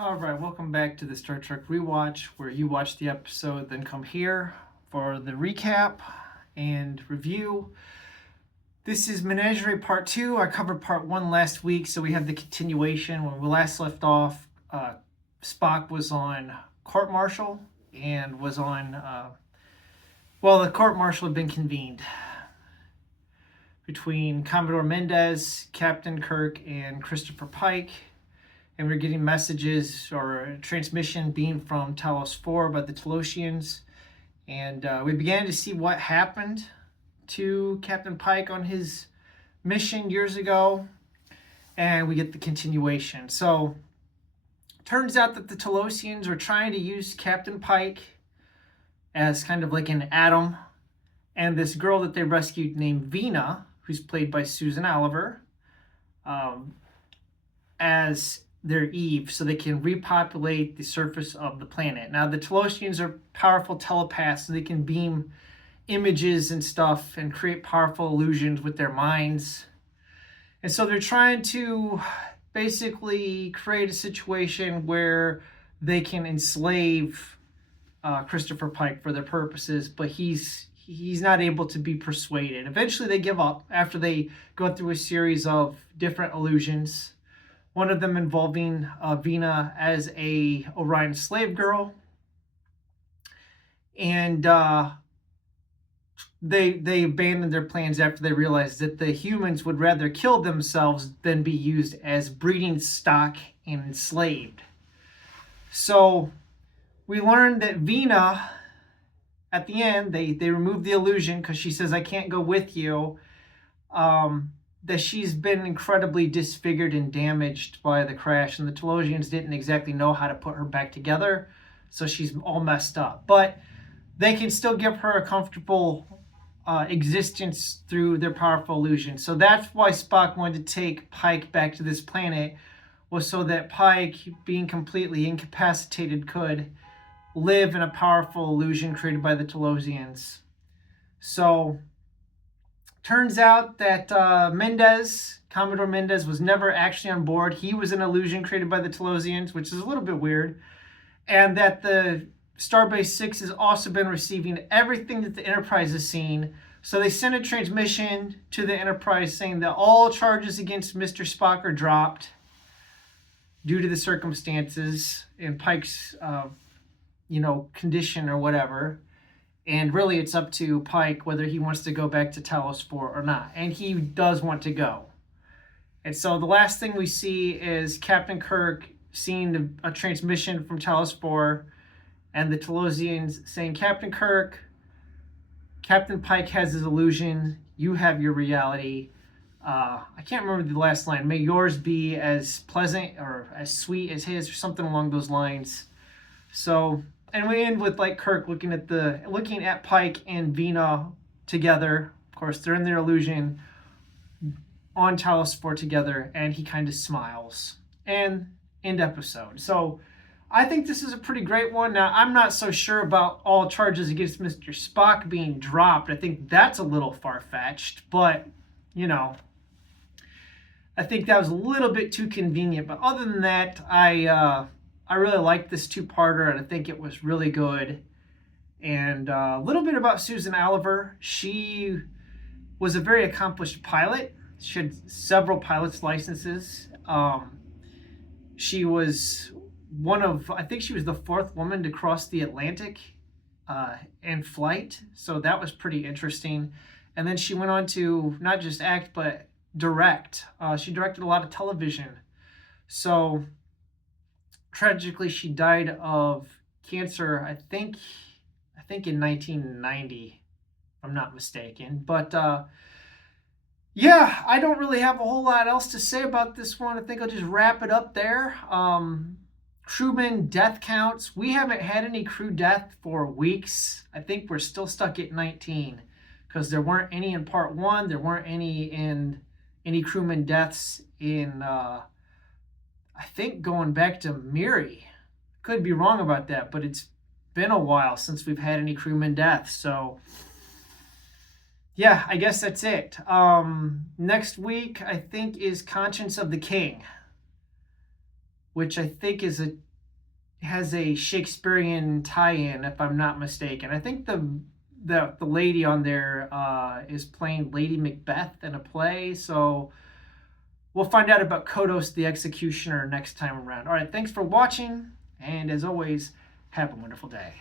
All right, welcome back to the Star Trek Rewatch, where you watch the episode, then come here for the recap and review. This is Menagerie Part 2. I covered Part 1 last week, so we have the continuation. When we last left off, Spock was on court-martial and was on... the court-martial had been convened between Commodore Mendez, Captain Kirk, and Christopher Pike. And we're getting messages or a transmission beamed from Talos IV by the Talosians. And we began to see what happened to Captain Pike on his mission years ago. And we get the continuation. So, turns out that the Talosians are trying to use Captain Pike as kind of like an atom. And this girl that they rescued named Vina, who's played by Susan Oliver, as their Eve, so they can repopulate the surface of the planet. Now, the Talosians are powerful telepaths, so they can beam images and stuff and create powerful illusions with their minds. And so they're trying to basically create a situation where they can enslave Christopher Pike for their purposes, but he's not able to be persuaded. Eventually they give up after they go through a series of different illusions. One of them involving Vina as a Orion slave girl. And they abandoned their plans after they realized that the humans would rather kill themselves than be used as breeding stock and enslaved. So we learned that Vina, at the end, they removed the illusion because she says, "I can't go with you." That she's been incredibly disfigured and damaged by the crash, and the Talosians didn't exactly know how to put her back together, so she's all messed up. But they can still give her a comfortable existence through their powerful illusion. So that's why Spock wanted to take Pike back to this planet, was so that Pike, being completely incapacitated, could live in a powerful illusion created by the Talosians. So turns out that Commodore Mendez, was never actually on board. He was an illusion created by the Talosians, which is a little bit weird. And that the Starbase 6 has also been receiving everything that the Enterprise has seen. So they sent a transmission to the Enterprise saying that all charges against Mr. Spock are dropped due to the circumstances and Pike's, condition or whatever. And really, it's up to Pike whether he wants to go back to Talos IV or not. And he does want to go. And so the last thing we see is Captain Kirk seeing a transmission from Talos IV and the Talosians saying, "Captain Kirk, Captain Pike has his illusion. You have your reality. I can't remember the last line. May yours be as pleasant or as sweet as his," or something along those lines. So... and we end with Kirk looking at Pike and Vina together. Of course, they're in their illusion on Talos IV together, and he kind of smiles. And end episode. So I think this is a pretty great one. Now, I'm not so sure about all charges against Mr. Spock being dropped. I think that's a little far-fetched, but, I think that was a little bit too convenient. But other than that, I really liked this two-parter, and I think it was really good. And a little bit about Susan Oliver. She was a very accomplished pilot. She had several pilot's licenses. She was she was the fourth woman to cross the Atlantic in flight. So that was pretty interesting. And then she went on to not just act, but direct. She directed a lot of television. So... tragically, she died of cancer, I think in 1990, if I'm not mistaken. But I don't really have a whole lot else to say about this one. I think I'll just wrap it up there. Crewman death counts. We haven't had any crew death for weeks. I think we're still stuck at 19 because there weren't any in Part 1. There weren't any crewman deaths in... I think going back to Miri. Could be wrong about that, but it's been a while since we've had any crewman deaths. So, I guess that's it. Next week, I think, is Conscience of the King, which I think is a has a Shakespearean tie-in, if I'm not mistaken. I think the lady on there is playing Lady Macbeth in a play. So we'll find out about Kodos the Executioner next time around. All right, thanks for watching, and as always, have a wonderful day.